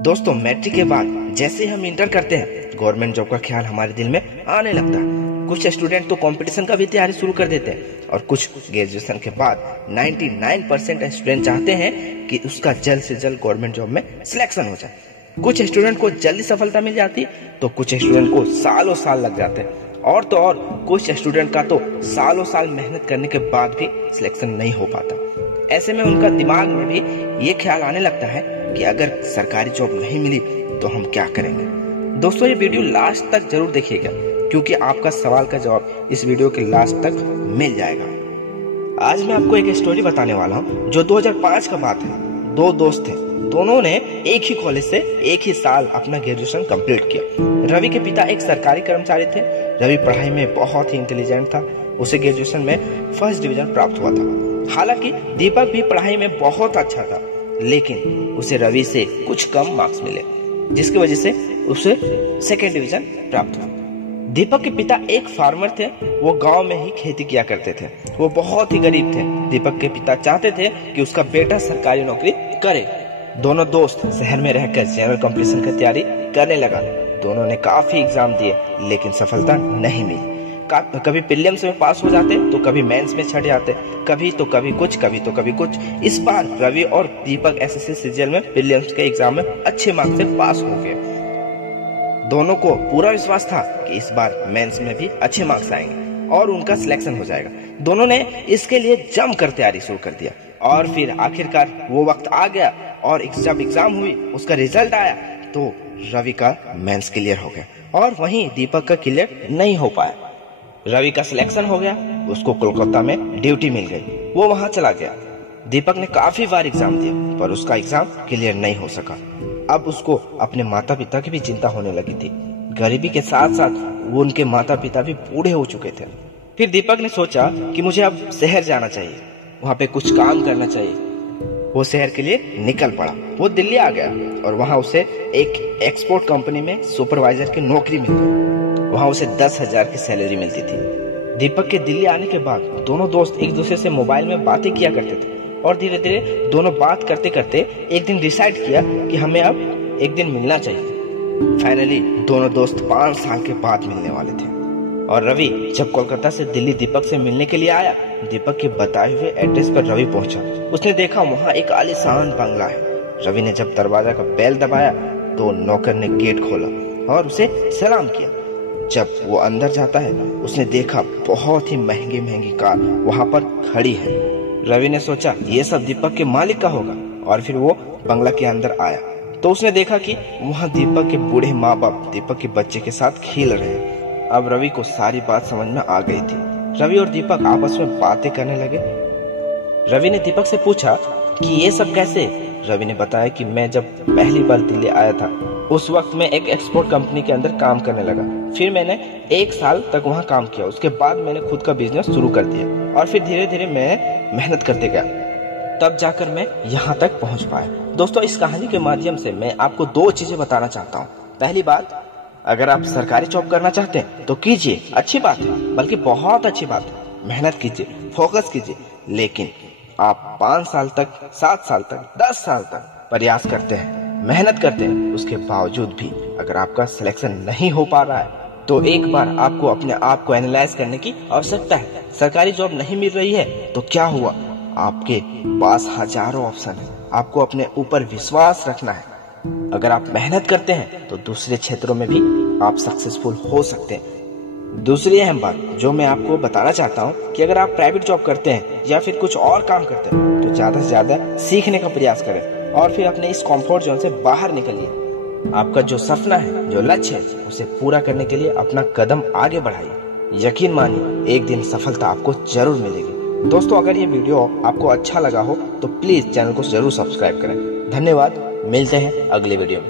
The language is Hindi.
दोस्तों मैट्रिक के बाद जैसे हम इंटर करते हैं गवर्नमेंट जॉब का ख्याल हमारे दिल में आने लगता है। कुछ स्टूडेंट तो कंपटीशन का भी तैयारी शुरू कर देते हैं और कुछ ग्रेजुएशन के बाद 99% स्टूडेंट चाहते हैं कि उसका जल्द से जल्द गवर्नमेंट जॉब में सिलेक्शन हो जाए। कुछ स्टूडेंट को जल्दी सफलता मिल जाती तो कुछ स्टूडेंट को सालों साल लग जाते हैं और तो और कुछ स्टूडेंट का तो सालों साल मेहनत करने के बाद भी सिलेक्शन नहीं हो पाता। ऐसे में उनका दिमाग में भी ये ख्याल आने लगता है कि अगर सरकारी जॉब नहीं मिली तो हम क्या करेंगे। दोस्तों ये वीडियो लास्ट तक जरूर देखिएगा क्योंकि आपका सवाल का जवाब इस वीडियो के लास्ट तक मिल जाएगा। आज मैं आपको एक स्टोरी बताने वाला हूँ जो 2005 का बात है। दो दोस्त थे, दोनों ने एक ही कॉलेज से एक ही साल अपना ग्रेजुएशन कंप्लीट किया। रवि के पिता एक सरकारी कर्मचारी थे। रवि पढ़ाई में बहुत ही इंटेलिजेंट था। उसे ग्रेजुएशन में फर्स्ट डिवीजन प्राप्त हुआ था। हालांकि दीपक भी पढ़ाई में बहुत अच्छा था, लेकिन उसे रवि से कुछ कम मार्क्स मिले जिसकी वजह से उसे सेकेंड डिवीजन प्राप्त हुआ। दीपक के पिता एक फार्मर थे। वो गांव में ही खेती किया करते थे। वो बहुत ही गरीब थे। दीपक के पिता चाहते थे कि उसका बेटा सरकारी नौकरी करे। दोनों दोस्त शहर में रहकर जनरल कंपटीशन की तैयारी करने लगा। दोनों ने काफी एग्जाम दिए लेकिन सफलता नहीं मिली। कभी प्रीलिम्स में पास हो जाते तो कभी मेंस में छट जाते, कभी तो कभी कुछ, कभी तो कभी कुछ। इस बार रवि और दीपक एसएससी सीजीएल में प्रीलिम्स के एग्जाम में अच्छे मार्क्स से पास हो गए। दोनों को पूरा विश्वास था कि इस बार मेंस में भी अच्छे मार्क्स आएंगे और उनका सिलेक्शन हो जाएगा। दोनों ने इसके लिए जमकर तैयारी शुरू कर दिया और फिर आखिरकार वो वक्त आ गया और जब एग्जाम हुई उसका रिजल्ट आया तो रवि का मेंस क्लियर हो गया और वहीं दीपक का क्लियर नहीं हो पाया। रवि का सिलेक्शन हो गया, उसको कोलकाता में ड्यूटी मिल गई। वो वहां चला गया। दीपक ने काफी बार एग्जाम दिया पर उसका एग्जाम क्लियर नहीं हो सका। अब उसको अपने माता पिता की भी चिंता होने लगी थी। गरीबी के साथ साथ वो उनके माता पिता भी बूढ़े हो चुके थे। फिर दीपक ने सोचा कि मुझे अब शहर जाना चाहिए, वहां पे कुछ काम करना चाहिए। वो शहर के लिए निकल पड़ा। वो दिल्ली आ गया और वहां उसे एक एक्सपोर्ट कंपनी में सुपरवाइजर की नौकरी मिल गई। वहां उसे 10,000 की सैलरी मिलती थी। दीपक के दिल्ली आने के बाद दोनों दोस्त एक दूसरे से मोबाइल में बातें किया करते थे और धीरे धीरे दोनों बात करते करते एक दिन डिसाइड किया कि हमें अब एक दिन मिलना चाहिए। फाइनली दोनों दोस्त 5 साल के बाद मिलने वाले थे और रवि जब कोलकाता से दिल्ली दीपक से मिलने के लिए आया, दीपक के बताए हुए एड्रेस पर रवि पहुंचा। उसने देखा वहां एक आलीशान बंगला है। रवि ने जब दरवाजा का बेल दबाया तो नौकर ने गेट खोला और उसे सलाम किया। जब वो अंदर जाता है उसने देखा बहुत ही महंगी महंगी कार वहां पर खड़ी है। रवि ने सोचा ये सब दीपक के मालिक का होगा और फिर वो बंगला के अंदर आया तो उसने देखा कि वहां दीपक के बूढ़े माँ बाप दीपक के बच्चे के साथ खेल रहे हैं। अब रवि को सारी बात समझ में आ गई थी। रवि और दीपक आपस में बातें करने लगे। रवि ने दीपक से पूछा कि ये सब कैसे। रवि ने बताया कि मैं जब पहली बार दिल्ली आया था उस वक्त मैं एक एक्सपोर्ट कंपनी के अंदर काम करने लगा। फिर मैंने 1 साल तक वहां काम किया। उसके बाद मैंने खुद का बिजनेस शुरू कर दिया और फिर धीरे धीरे मैं मेहनत करते गया, तब जाकर मैं यहाँ तक पहुँच पाया। दोस्तों इस कहानी के माध्यम से मैं आपको 2 चीजें बताना चाहता हूँ। पहली बात, अगर आप सरकारी जॉब करना चाहते हैं तो कीजिए, अच्छी बात है, बल्कि बहुत अच्छी बात है। मेहनत कीजिए, फोकस कीजिए, लेकिन आप 5 साल तक, 7 साल तक, 10 साल तक प्रयास करते हैं, मेहनत करते हैं, उसके बावजूद भी अगर आपका सिलेक्शन नहीं हो पा रहा है तो एक बार आपको अपने आप को एनालाइज करने की आवश्यकता है। सरकारी जॉब नहीं मिल रही है तो क्या हुआ? आपके पास हजारों ऑप्शन है। आपको अपने ऊपर विश्वास रखना है। अगर आप मेहनत करते हैं तो दूसरे क्षेत्रों में भी आप सक्सेसफुल हो सकते हैं। दूसरी अहम बात जो मैं आपको बताना चाहता हूँ कि अगर आप प्राइवेट जॉब करते हैं या फिर कुछ और काम करते हैं तो ज्यादा से ज्यादा सीखने का प्रयास करें और फिर अपने इस कंफर्ट जोन से बाहर निकलिए। आपका जो सपना है, जो लक्ष्य है, उसे पूरा करने के लिए अपना कदम आगे बढ़ाइए। यकीन मानिए एक दिन सफलता आपको जरूर मिलेगी। दोस्तों अगर ये वीडियो आपको अच्छा लगा हो तो प्लीज चैनल को जरूर सब्सक्राइब करें। धन्यवाद। मिलते हैं अगले वीडियो में।